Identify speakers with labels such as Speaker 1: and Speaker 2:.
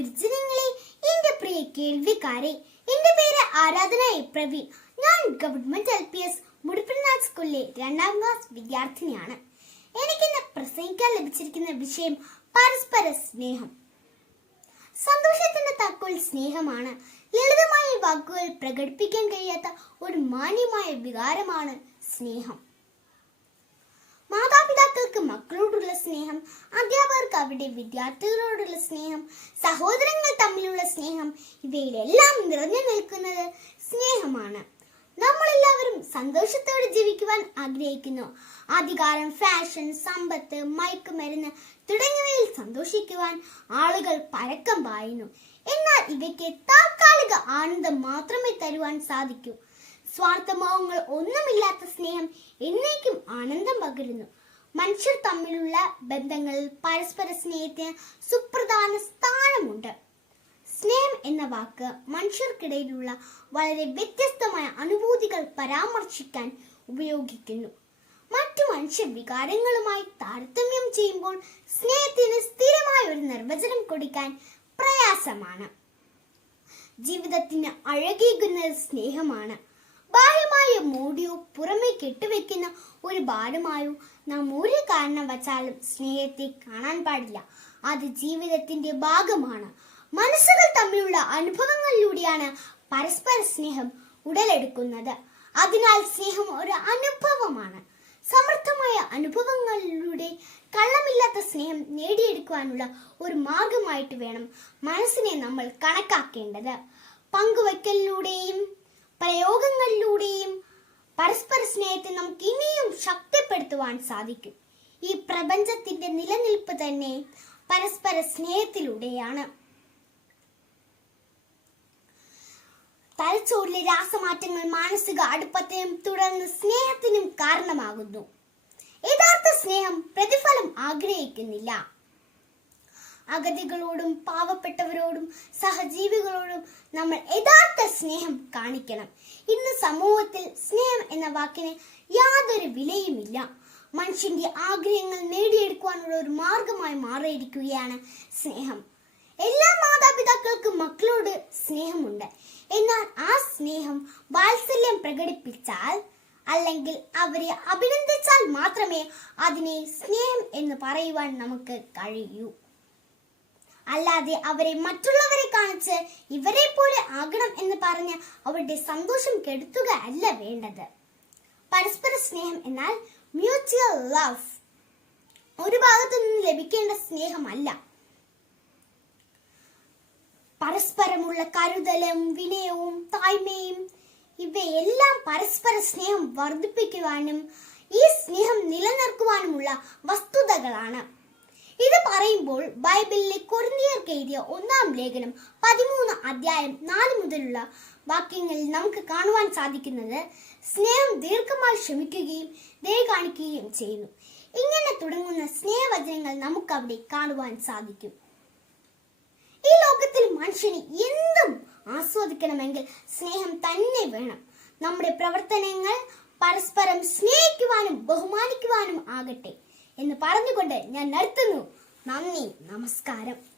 Speaker 1: ഗുരുജനങ്ങളെ എന്റെ പ്രിയ കേൾവിക്കാരെ. എന്റെ പേര് ആരാധന എ പ്രവീൺ. ഞാൻ ഗവൺമെന്റ് എൽ പി എസ് മുടിപ്പിനാഥ് സ്കൂളിലെ രണ്ടാം ക്ലാസ് വിദ്യാർത്ഥിനിയാണ്. എനിക്കിന്ന് പ്രസംഗിക്കാൻ ലഭിച്ചിരിക്കുന്ന വിഷയം പരസ്പര സ്നേഹം. സന്തോഷത്തിന്റെ താക്കോൽ സ്നേഹമാണ്. ലളിതമായ വാക്കുകൾ പ്രകടിപ്പിക്കാൻ കഴിയാത്ത ഒരു മാന്യമായ വികാരമാണ് സ്നേഹം മാതാപിതാക്കൾക്ക് മക്കളോടുള്ള സ്നേഹം അധ്യാപകർക്ക് അവരുടെ വിദ്യാർത്ഥികളോടുള്ള സ്നേഹം സഹോദരങ്ങൾ തമ്മിലുള്ള സ്നേഹം ഇവയിലെല്ലാം നിറഞ്ഞു നിൽക്കുന്നത് സ്നേഹമാണ്. നമ്മളെല്ലാവരും സന്തോഷത്തോടെ ജീവിക്കുവാൻ ആഗ്രഹിക്കുന്നു. അധികാരം ഫാഷൻ സമ്പത്ത് മയക്കുമരുന്ന് തുടങ്ങിയവയിൽ സന്തോഷിക്കുവാൻ ആളുകൾ പരക്കം പായുന്നു. എന്നാൽ ഇവയ്ക്ക് താൽക്കാലിക ആനന്ദം മാത്രമേ തരുവാൻ സാധിക്കൂ. സ്വാർത്ഥമോഹങ്ങൾ ഒന്നുമില്ലാത്ത സ്നേഹം എന്നേക്കും ആനന്ദം പകരുന്നു. മനുഷ്യർ തമ്മിലുള്ള ബന്ധങ്ങളിൽ പരസ്പര സ്നേഹത്തിന് സുപ്രധാന സ്ഥാനമുണ്ട്. സ്നേഹം എന്ന വാക്ക് മനുഷ്യർക്കിടയിലുള്ള വളരെ വ്യത്യസ്തമായ അനുഭൂതികൾ പരാമർശിക്കാൻ ഉപയോഗിക്കുന്നു. മറ്റു മനുഷ്യ വികാരങ്ങളുമായി താരതമ്യം ചെയ്യുമ്പോൾ സ്നേഹത്തിന് സ്ഥിരമായ ഒരു നിർവചനം കൊടുക്കാൻ പ്രയാസമാണ്. ജീവിതത്തിന് അഴകേകുന്നത് സ്നേഹമാണ് ബാഹ്യമായ മൂടിയോ പുറമെ കെട്ടുവെക്കുന്ന ഒരു ഭാരമായോ നാം ഒരു കാരണം വച്ചാലും സ്നേഹത്തെ കാണാൻ പാടില്ല. അത് ജീവിതത്തിന്റെ ഭാഗമാണ്. മനസ്സുകൾ തമ്മിലുള്ള അനുഭവങ്ങളിലൂടെയാണ് പരസ്പര സ്നേഹം ഉടലെടുക്കുന്നത്. അതിനാൽ സ്നേഹം ഒരു അനുഭവമാണ്. സമർത്ഥമായ അനുഭവങ്ങളിലൂടെ കള്ളമില്ലാത്ത സ്നേഹം നേടിയെടുക്കുവാനുള്ള ഒരു മാർഗമായിട്ട് വേണം മനസ്സിനെ നമ്മൾ കണക്കാക്കേണ്ടത്. പങ്കുവയ്ക്കലിലൂടെയും പ്രയോഗങ്ങളിലൂടെയും പരസ്പര സ്നേഹത്തെ നമുക്ക് ഇനിയും ശക്തിപ്പെടുത്തുവാൻ സാധിക്കും. ഈ പ്രപഞ്ചത്തിന്റെ നിലനിൽപ്പ് തന്നെ പരസ്പര സ്നേഹത്തിലൂടെയാണ്. തലച്ചോറിലെ രാസമാറ്റങ്ങൾ മാനസിക അടുപ്പത്തിനും തുടർന്ന് സ്നേഹത്തിനും കാരണമാകുന്നു. യഥാർത്ഥ സ്നേഹം പ്രതിഫലം ആഗ്രഹിക്കുന്നില്ല. അഗതികളോടും പാവപ്പെട്ടവരോടും സഹജീവികളോടും നമ്മൾ യഥാർത്ഥ സ്നേഹം കാണിക്കണം. ഇന്ന് സമൂഹത്തിൽ സ്നേഹം എന്ന വാക്കിന് യാതൊരു വിലയുമില്ല. മനുഷ്യന്റെ ആഗ്രഹങ്ങൾ നേടിയെടുക്കുവാനുള്ള ഒരു മാർഗമായി മാറിയിരിക്കുകയാണ് സ്നേഹം. എല്ലാ മാതാപിതാക്കൾക്കും മക്കളോട് സ്നേഹമുണ്ട്. എന്നാൽ ആ സ്നേഹം വാത്സല്യം പ്രകടിപ്പിച്ചാൽ അല്ലെങ്കിൽ അവരെ അഭിനന്ദിച്ചാൽ മാത്രമേ അതിനെ സ്നേഹം എന്ന് പറയുവാൻ നമുക്ക് കഴിയൂ. അല്ലാതെ അവരെ മറ്റുള്ളവരെ കാണിച്ച് ഇവരെ പോലെ ആകണം എന്ന് പറഞ്ഞ് അവരുടെ സന്തോഷം കെടുത്തുക അല്ല വേണ്ടത്. പരസ്പര സ്നേഹം എന്നാൽ മ്യൂച്വൽ ലവ് ഒരു ഭാഗത്തു നിന്ന് ലഭിക്കേണ്ട സ്നേഹമല്ല. പരസ്പരമുള്ള കരുതലും വിനയവും തായ്മയും ഇവയെല്ലാം പരസ്പര സ്നേഹം വർദ്ധിപ്പിക്കുവാനും ഈ സ്നേഹം നിലനിർത്തുവാനുമുള്ള വസ്തുതകളാണ്. ഇത് പറയുമ്പോൾ ബൈബിളിലെ കൊറിന്തിയർക്ക് എഴുതിയ ഒന്നാം ലേഖനം പതിമൂന്ന് അധ്യായം നാല് മുതലുള്ള വാക്യങ്ങളിൽ നമുക്ക് കാണുവാൻ സാധിക്കുന്നത് സ്നേഹം ദീർഘമായി ക്ഷമിക്കുകയും ദയ കാണിക്കുകയും ചെയ്യുന്നു. ഇങ്ങനെ തുടങ്ങുന്ന സ്നേഹവചനങ്ങൾ നമുക്ക് അവിടെ കാണുവാൻ സാധിക്കും. ഈ ലോകത്തിൽ മനുഷ്യന് എന്തും ആസ്വദിക്കണമെങ്കിൽ സ്നേഹം തന്നെ വേണം. നമ്മുടെ പ്രവർത്തനങ്ങൾ പരസ്പരം സ്നേഹിക്കുവാനും ബഹുമാനിക്കുവാനും ആകട്ടെ. എന്ന് പറഞ്ഞുകൊണ്ട് ഞാൻ നിർത്തുന്നു. നന്ദി നമസ്കാരം.